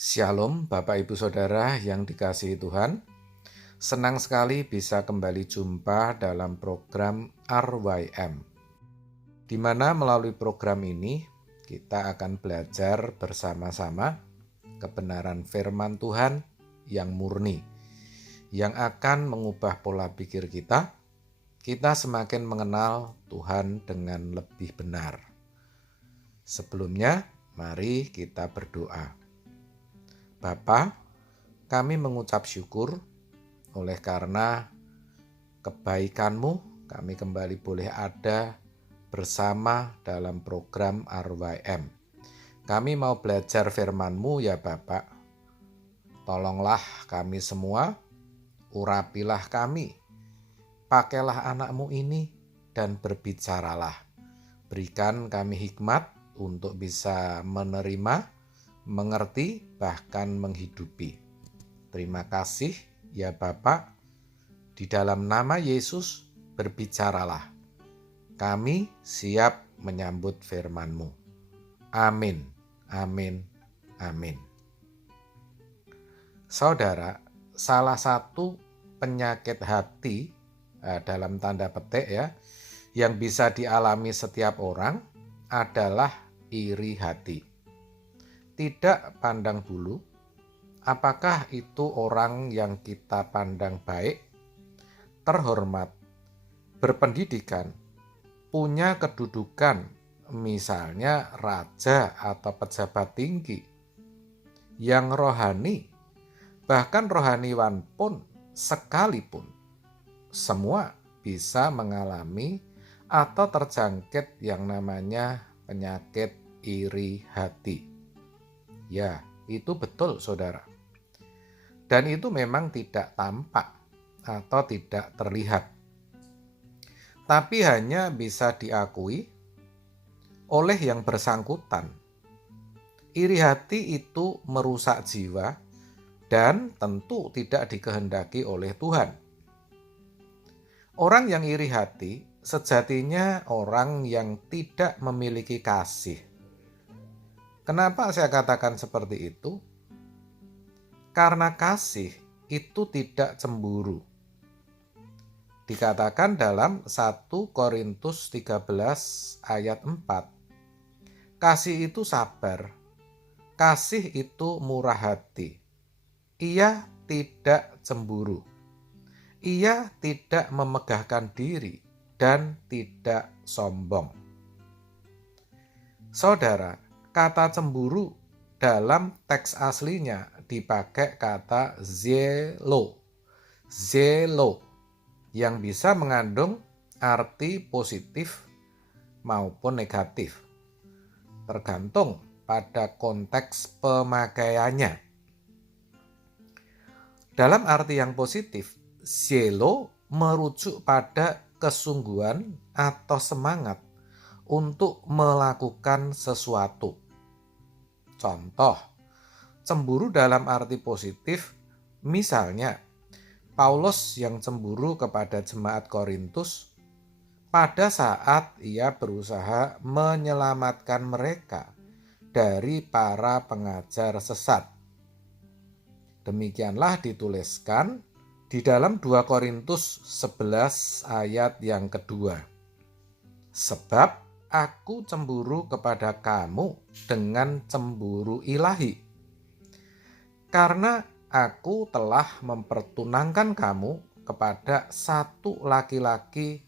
Shalom Bapak Ibu Saudara yang dikasihi Tuhan. Senang sekali bisa kembali jumpa dalam program RYM, di mana melalui program ini kita akan belajar bersama-sama kebenaran firman Tuhan yang murni, yang akan mengubah pola pikir kita semakin mengenal Tuhan dengan lebih benar. Sebelumnya, mari kita berdoa. Bapa, kami mengucap syukur oleh karena kebaikan-Mu kami kembali boleh ada bersama dalam program RYM. Kami mau belajar firman-Mu ya Bapak. Tolonglah kami semua, urapilah kami. Pakailah anak-Mu ini dan berbicaralah. Berikan kami hikmat untuk bisa menerima, mengerti, bahkan menghidupi. Terima kasih ya Bapa. Di dalam nama Yesus berbicaralah. Kami siap menyambut firman-Mu. Amin, amin, amin. Saudara, salah satu penyakit hati dalam tanda petik ya, yang bisa dialami setiap orang adalah iri hati. Tidak pandang bulu, apakah itu orang yang kita pandang baik, terhormat, berpendidikan, punya kedudukan, misalnya raja atau pejabat tinggi, yang rohani, bahkan rohaniwan pun sekalipun, semua bisa mengalami atau terjangkit yang namanya penyakit iri hati. Ya, itu betul saudara. Dan itu memang tidak tampak atau tidak terlihat. Tapi hanya bisa diakui oleh yang bersangkutan. Iri hati itu merusak jiwa dan tentu tidak dikehendaki oleh Tuhan. Orang yang iri hati sejatinya orang yang tidak memiliki kasih. Kenapa saya katakan seperti itu? Karena kasih itu tidak cemburu. Dikatakan dalam 1 Korintus 13 ayat 4. Kasih itu sabar. Kasih itu murah hati. Ia tidak cemburu. Ia tidak memegahkan diri dan tidak sombong. Saudara, kata cemburu dalam teks aslinya dipakai kata zelo. Zelo yang bisa mengandung arti positif maupun negatif. Tergantung pada konteks pemakaiannya. Dalam arti yang positif, zelo merujuk pada kesungguhan atau semangat untuk melakukan sesuatu. Contoh, cemburu dalam arti positif, misalnya Paulus yang cemburu kepada jemaat Korintus pada saat ia berusaha menyelamatkan mereka dari para pengajar sesat. Demikianlah dituliskan di dalam 2 Korintus 11 ayat yang kedua. Sebab aku cemburu kepada kamu dengan cemburu ilahi, karena aku telah mempertunangkan kamu kepada satu laki-laki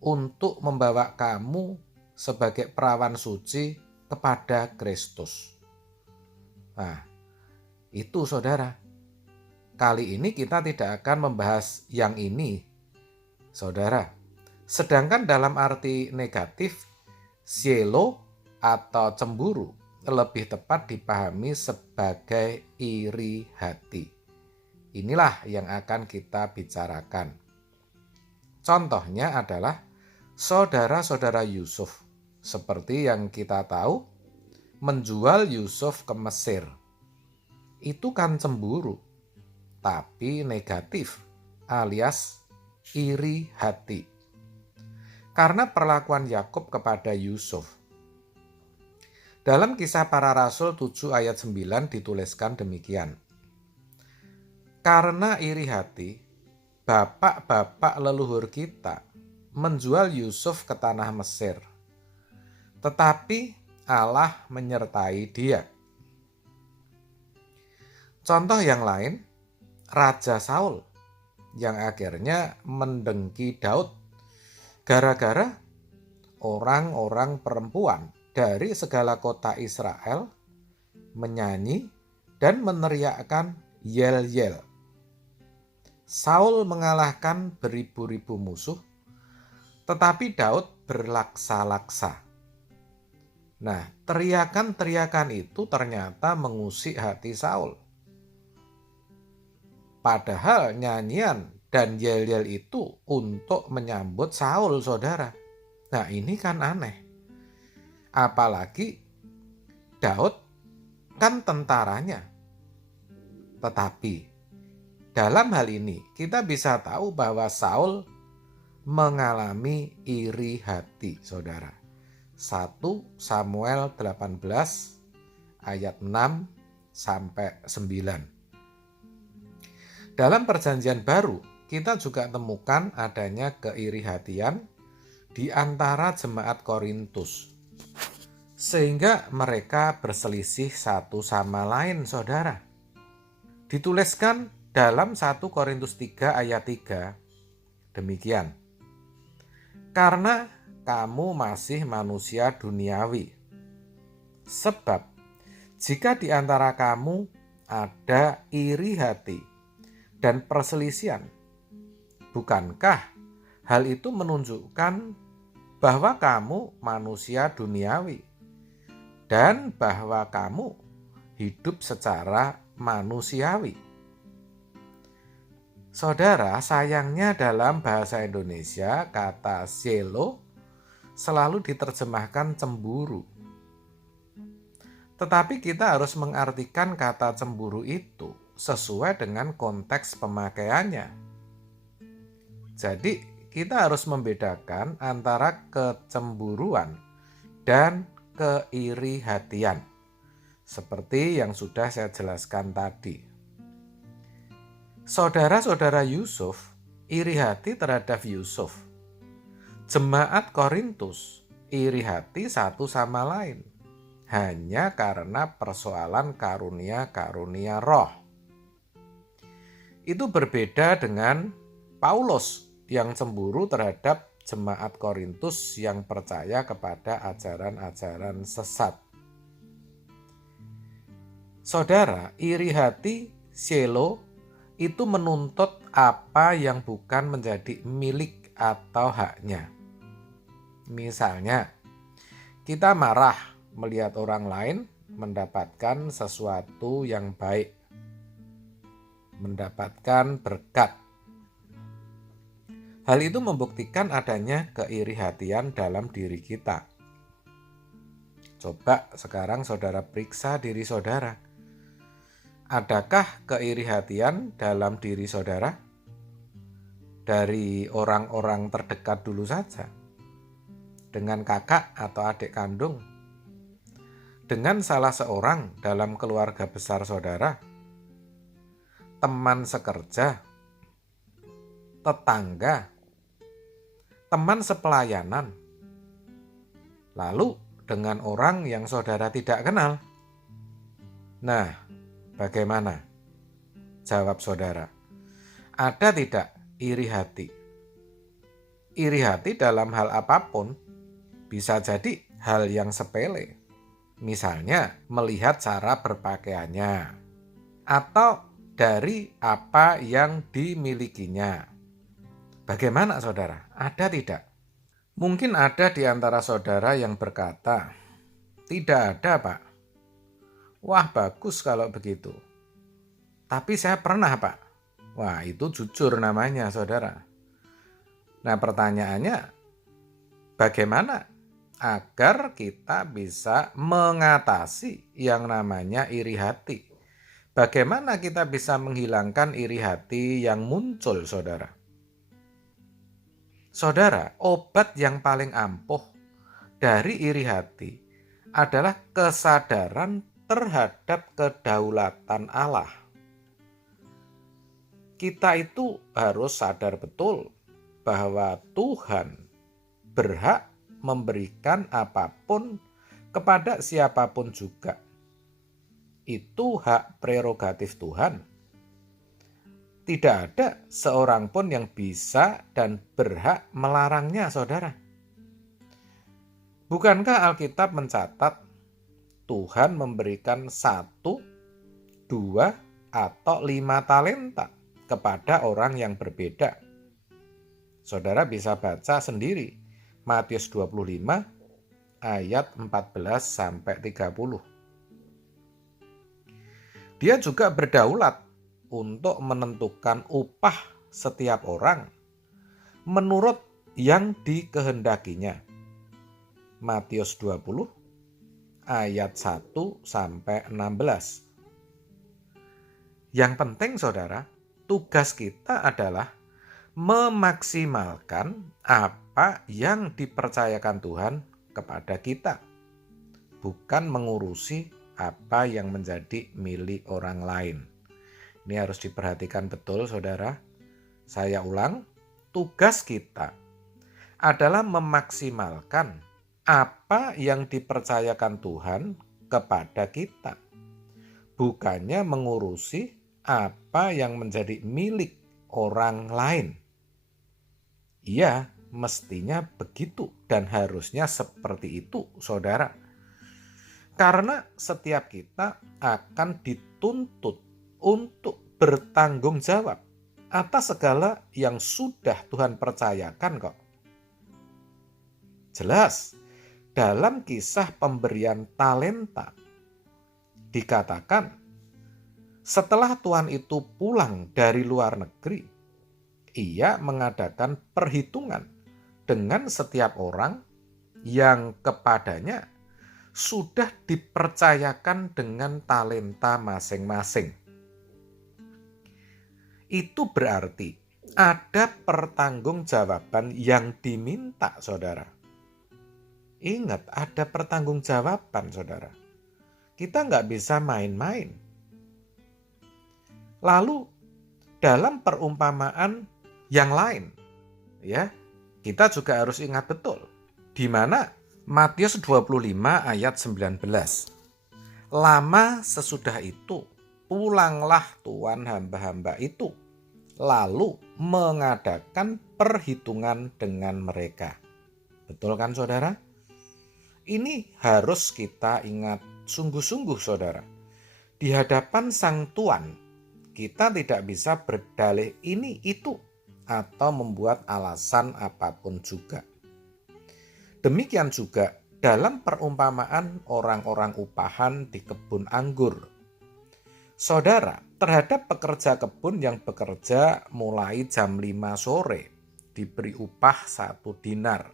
untuk membawa kamu sebagai perawan suci kepada Kristus. Nah, itu saudara. Kali ini kita tidak akan membahas yang ini, saudara. Sedangkan dalam arti negatif, zelo atau cemburu lebih tepat dipahami sebagai iri hati. Inilah yang akan kita bicarakan. Contohnya adalah saudara-saudara Yusuf. Seperti yang kita tahu, menjual Yusuf ke Mesir. Itu kan cemburu, tapi negatif alias iri hati. Karena perlakuan Yakub kepada Yusuf. Dalam Kisah Para Rasul 7 ayat 9 dituliskan demikian. Karena iri hati, bapak-bapak leluhur kita menjual Yusuf ke tanah Mesir. Tetapi Allah menyertai dia. Contoh yang lain, Raja Saul yang akhirnya mendengki Daud gara-gara orang-orang perempuan dari segala kota Israel menyanyi dan meneriakkan yel-yel. Saul mengalahkan beribu-ribu musuh, tetapi Daud berlaksa-laksa. Nah, teriakan-teriakan itu ternyata mengusik hati Saul. Padahal nyanyian dan yel-yel itu untuk menyambut Saul, saudara. Nah, ini kan aneh. Apalagi Daud kan tentaranya. Tetapi dalam hal ini kita bisa tahu bahwa Saul mengalami iri hati, saudara. 1 Samuel 18 ayat 6 sampai 9. Dalam Perjanjian Baru, kita juga temukan adanya keirihatian di antara jemaat Korintus, sehingga mereka berselisih satu sama lain, saudara. Dituliskan dalam 1 Korintus 3 ayat 3, demikian. Karena kamu masih manusia duniawi, sebab jika di antara kamu ada iri hati dan perselisihan, bukankah hal itu menunjukkan bahwa kamu manusia duniawi dan bahwa kamu hidup secara manusiawi? Saudara, sayangnya dalam bahasa Indonesia kata zelo selalu diterjemahkan cemburu. Tetapi kita harus mengartikan kata cemburu itu sesuai dengan konteks pemakaiannya. Jadi kita harus membedakan antara kecemburuan dan keirihatian, seperti yang sudah saya jelaskan tadi. Saudara-saudara Yusuf iri hati terhadap Yusuf. Jemaat Korintus iri hati satu sama lain, hanya karena persoalan karunia-karunia roh. Itu berbeda dengan Paulus yang cemburu terhadap jemaat Korintus yang percaya kepada ajaran-ajaran sesat. Saudara, iri hati, zelo, itu menuntut apa yang bukan menjadi milik atau haknya. Misalnya, kita marah melihat orang lain mendapatkan sesuatu yang baik, mendapatkan berkat. Hal itu membuktikan adanya keirihatian dalam diri kita. Coba sekarang saudara periksa diri saudara. Adakah keirihatian dalam diri saudara? Dari orang-orang terdekat dulu saja. Dengan kakak atau adik kandung. Dengan salah seorang dalam keluarga besar saudara. Teman sekerja, tetangga, teman sepelayanan, lalu dengan orang yang saudara tidak kenal. Nah, bagaimana? Jawab saudara, ada tidak iri hati? Iri hati dalam hal apapun, bisa jadi hal yang sepele. Misalnya melihat cara berpakaiannya, atau dari apa yang dimilikinya. Bagaimana saudara? Ada tidak? Mungkin ada di antara saudara yang berkata, tidak ada Pak. Wah bagus kalau begitu. Tapi saya pernah Pak. Wah itu jujur namanya saudara. Nah pertanyaannya, bagaimana agar kita bisa mengatasi yang namanya iri hati? Bagaimana kita bisa menghilangkan iri hati yang muncul, saudara? Saudara, obat yang paling ampuh dari iri hati adalah kesadaran terhadap kedaulatan Allah. Kita itu harus sadar betul bahwa Tuhan berhak memberikan apapun kepada siapapun juga. Itu hak prerogatif Tuhan. Tidak ada seorang pun yang bisa dan berhak melarangnya, saudara. Bukankah Alkitab mencatat Tuhan memberikan 1, 2, atau 5 talenta kepada orang yang berbeda? Saudara bisa baca sendiri Matius 25 ayat 14 sampai 30. Dia juga berdaulat untuk menentukan upah setiap orang menurut yang dikehendakinya. Matius 20 ayat 1 sampai 16. Yang penting saudara, tugas kita adalah memaksimalkan apa yang dipercayakan Tuhan kepada kita, bukan mengurusi apa yang menjadi milik orang lain. Ini harus diperhatikan betul, saudara. Saya ulang, tugas kita adalah memaksimalkan apa yang dipercayakan Tuhan kepada kita, bukannya mengurusi apa yang menjadi milik orang lain. Iya, mestinya begitu dan harusnya seperti itu, saudara. Karena setiap kita akan dituntut untuk bertanggung jawab atas segala yang sudah Tuhan percayakan kok. Jelas, dalam kisah pemberian talenta dikatakan setelah tuan itu pulang dari luar negeri, ia mengadakan perhitungan dengan setiap orang yang kepadanya sudah dipercayakan dengan talenta masing-masing. Itu berarti ada pertanggungjawaban yang diminta, saudara. Ingat, ada pertanggungjawaban, saudara. Kita nggak bisa main-main. Lalu, dalam perumpamaan yang lain, ya, kita juga harus ingat betul, di mana Matius 25 ayat 19. Lama sesudah itu, pulanglah tuan hamba-hamba itu, lalu mengadakan perhitungan dengan mereka. Betul kan, saudara? Ini harus kita ingat sungguh-sungguh, saudara. Di hadapan sang tuan, kita tidak bisa berdalih ini itu atau membuat alasan apapun juga. Demikian juga dalam perumpamaan orang-orang upahan di kebun anggur. Saudara, terhadap pekerja kebun yang bekerja mulai jam 5 sore diberi upah 1 dinar.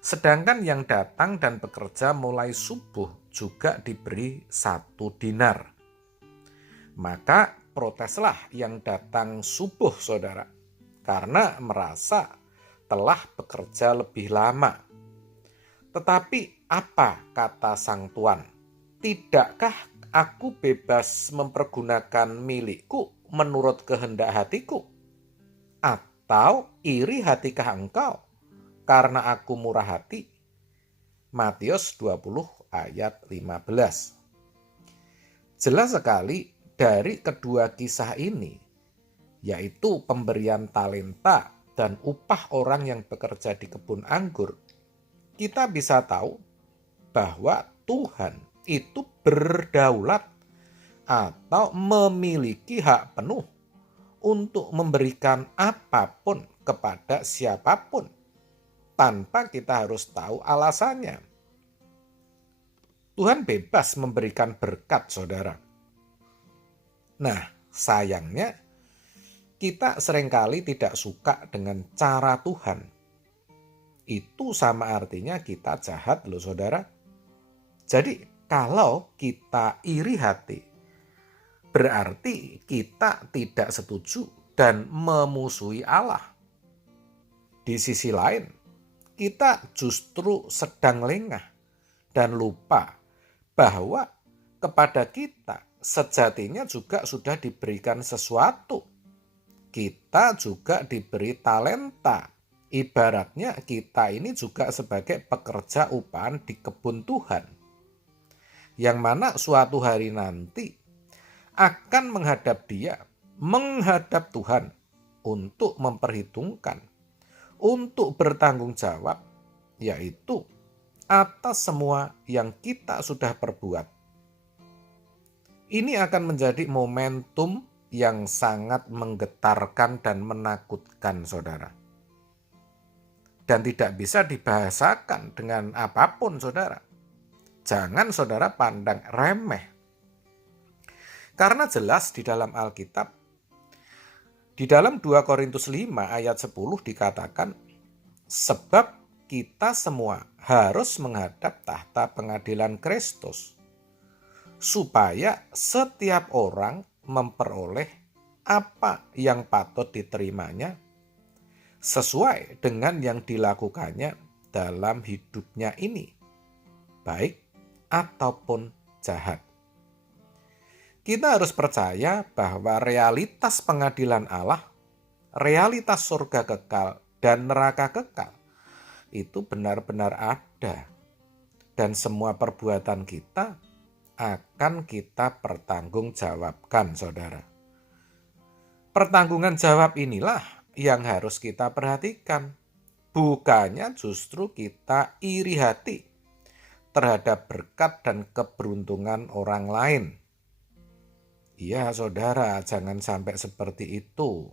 Sedangkan yang datang dan bekerja mulai subuh juga diberi 1 dinar. Maka proteslah yang datang subuh, saudara, karena merasa telah bekerja lebih lama. Tetapi apa kata sang tuan? Tidakkah aku bebas mempergunakan milikku menurut kehendak hatiku? Atau iri hatikah engkau karena aku murah hati? Matius 20 ayat 15. Jelas sekali dari kedua kisah ini, yaitu pemberian talenta dan upah orang yang bekerja di kebun anggur, kita bisa tahu bahwa Tuhan itu berdaulat atau memiliki hak penuh untuk memberikan apapun kepada siapapun, tanpa kita harus tahu alasannya. Tuhan bebas memberikan berkat, saudara. Nah, sayangnya kita seringkali tidak suka dengan cara Tuhan. Itu sama artinya kita jahat loh, saudara. Jadi kalau kita iri hati, berarti kita tidak setuju dan memusuhi Allah. Di sisi lain, kita justru sedang lengah dan lupa bahwa kepada kita sejatinya juga sudah diberikan sesuatu. Kita juga diberi talenta. Ibaratnya kita ini juga sebagai pekerja upahan di kebun Tuhan, yang mana suatu hari nanti akan menghadap Tuhan untuk memperhitungkan, untuk bertanggung jawab, yaitu atas semua yang kita sudah perbuat. Ini akan menjadi momentum yang sangat menggetarkan dan menakutkan, saudara. Dan tidak bisa dibahasakan dengan apapun, saudara. Jangan saudara pandang remeh. Karena jelas di dalam Alkitab, di dalam 2 Korintus 5 ayat 10 dikatakan, sebab kita semua harus menghadap tahta pengadilan Kristus, supaya setiap orang memperoleh apa yang patut diterimanya sesuai dengan yang dilakukannya dalam hidupnya ini, baik ataupun jahat. Kita harus percaya bahwa realitas pengadilan Allah, realitas surga kekal dan neraka kekal itu benar-benar ada, dan semua perbuatan kita akan kita pertanggungjawabkan, saudara. Pertanggungan jawab inilah yang harus kita perhatikan, bukannya justru kita iri hati terhadap berkat dan keberuntungan orang lain. Iya, saudara, jangan sampai seperti itu.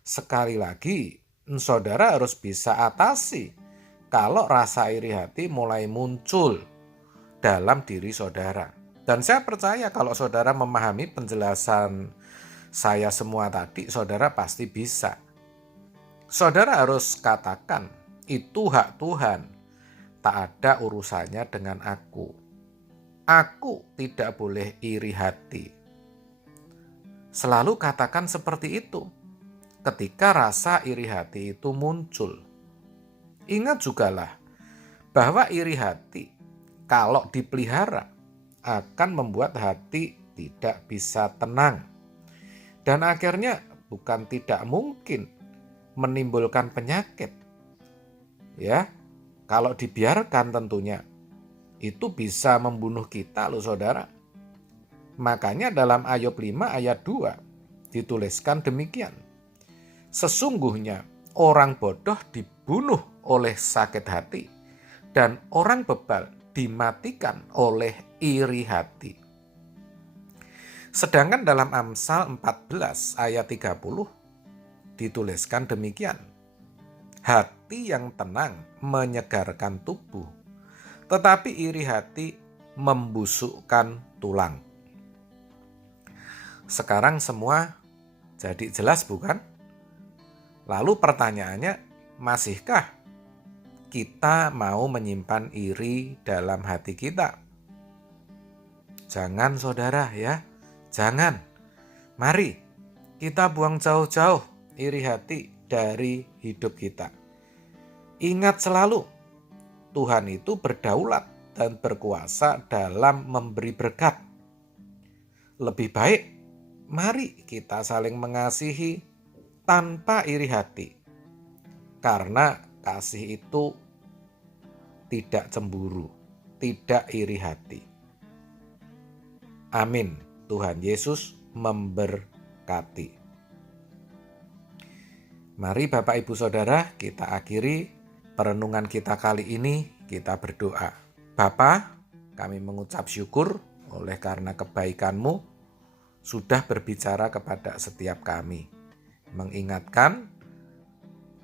Sekali lagi, saudara harus bisa atasi kalau rasa iri hati mulai muncul dalam diri saudara. Dan saya percaya kalau saudara memahami penjelasan saya semua tadi, saudara pasti bisa. Saudara harus katakan, itu hak Tuhan, tak ada urusannya dengan aku. Aku tidak boleh iri hati. Selalu katakan seperti itu ketika rasa iri hati itu muncul. Ingat jugalah bahwa iri hati kalau dipelihara akan membuat hati tidak bisa tenang. Dan akhirnya bukan tidak mungkin menimbulkan penyakit. Ya, kalau dibiarkan tentunya itu bisa membunuh kita loh, saudara. Makanya dalam Ayub 5 ayat 2 dituliskan demikian. Sesungguhnya orang bodoh dibunuh oleh sakit hati dan orang bebal dimatikan oleh iri hati. Sedangkan dalam Amsal 14 ayat 30 dituliskan demikian. Hati yang tenang menyegarkan tubuh, tetapi iri hati membusukkan tulang. Sekarang semua jadi jelas bukan? Lalu pertanyaannya, masihkah kita mau menyimpan iri dalam hati kita? Jangan, saudara, ya. Jangan. Mari kita buang jauh-jauh iri hati dari hidup kita. Ingat selalu, Tuhan itu berdaulat dan berkuasa dalam memberi berkat. Lebih baik, mari kita saling mengasihi tanpa iri hati. Karena kasih itu tidak cemburu, tidak iri hati. Amin. Tuhan Yesus memberkati. Mari Bapak Ibu Saudara, kita akhiri perenungan kita kali ini, kita berdoa. Bapa, kami mengucap syukur oleh karena kebaikan-Mu sudah berbicara kepada setiap kami, mengingatkan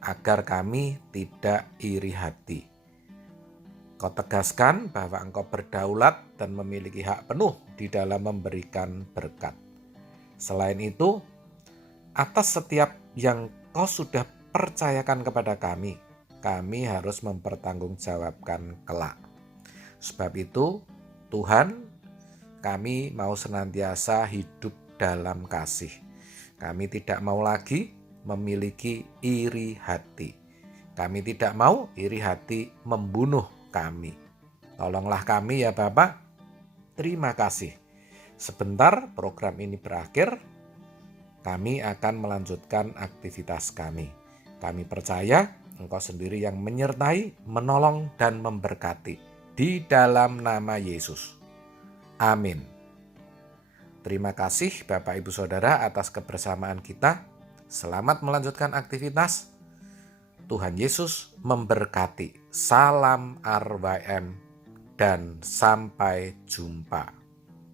agar kami tidak iri hati. Kau tegaskan bahwa Engkau berdaulat dan memiliki hak penuh di dalam memberikan berkat. Selain itu, atas setiap yang Kau sudah percayakan kepada kami harus mempertanggungjawabkan kelak. Sebab itu, Tuhan, kami mau senantiasa hidup dalam kasih. Kami tidak mau lagi memiliki iri hati. Kami tidak mau iri hati membunuh kami. Tolonglah kami ya Bapak. Terima kasih. Sebentar program ini berakhir, kami akan melanjutkan aktivitas kami. Kami percaya Engkau sendiri yang menyertai, menolong, dan memberkati. Di dalam nama Yesus. Amin. Terima kasih Bapak Ibu Saudara atas kebersamaan kita. Selamat melanjutkan aktivitas. Tuhan Yesus memberkati. Salam RYM dan sampai jumpa.